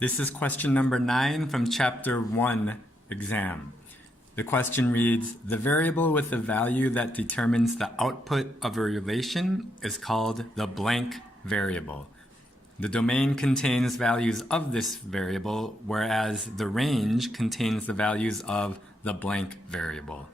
This is question number 9 from chapter 1 exam. The question reads, the variable with the value that determines the output of a relation is called the blank variable. The domain contains values of this variable, whereas the range contains the values of the blank variable.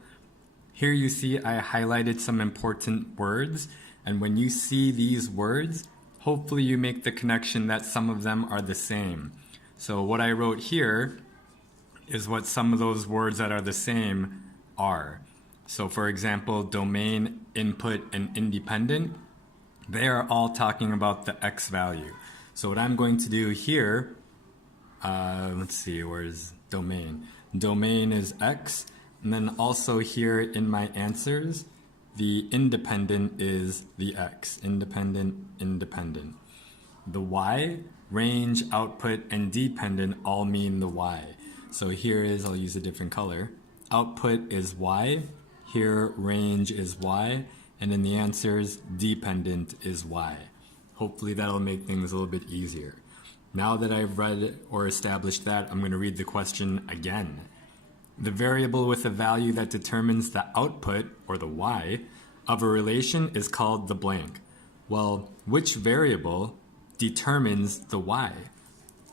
Here you see I highlighted some important words, and when you see these words, hopefully you make the connection that some of them are the same. So what I wrote here is what some of those words that are the same are. So for example, domain, input, and independent, they are all talking about the x value. So what I'm going to do here, let's see, where's domain? Domain is x, and then also here in my answers, the independent is the x, independent, independent. The y, range, output, and dependent all mean the y. So here is, I'll use a different color. Output is y, here range is y, and in the answers, dependent is y. Hopefully that'll make things a little bit easier. Now that I've read or established that, I'm going to read the question again. The variable with a value that determines the output, or the y, of a relation is called the blank. Well, which variable determines the y?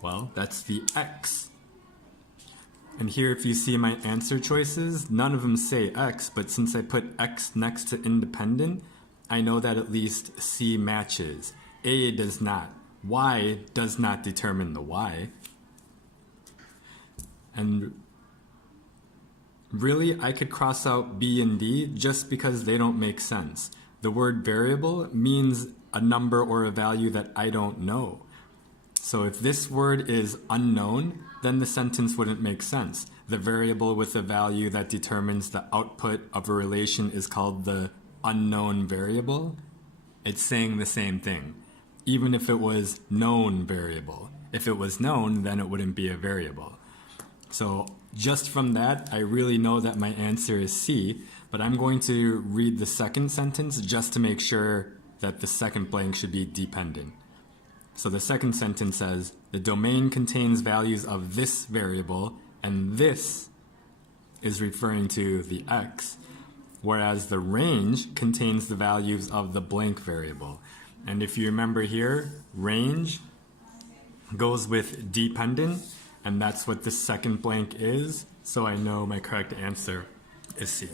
Well, that's the x. And here if you see my answer choices, none of them say x, but since I put x next to independent, I know that at least C matches. A does not. Y does not determine the y. And really, I could cross out B and D just because they don't make sense. The word variable means a number or a value that I don't know. So if this word is unknown, then the sentence wouldn't make sense. The variable with a value that determines the output of a relation is called the unknown variable. It's saying the same thing, even if it was known variable. If it was known, then it wouldn't be a variable. So just from that, I really know that my answer is C, but I'm going to read the second sentence just to make sure that the second blank should be dependent. So the second sentence says, the domain contains values of this variable, and this is referring to the x, whereas the range contains the values of the blank variable. And if you remember here, range goes with dependent, and that's what the second blank is, so I know my correct answer is C.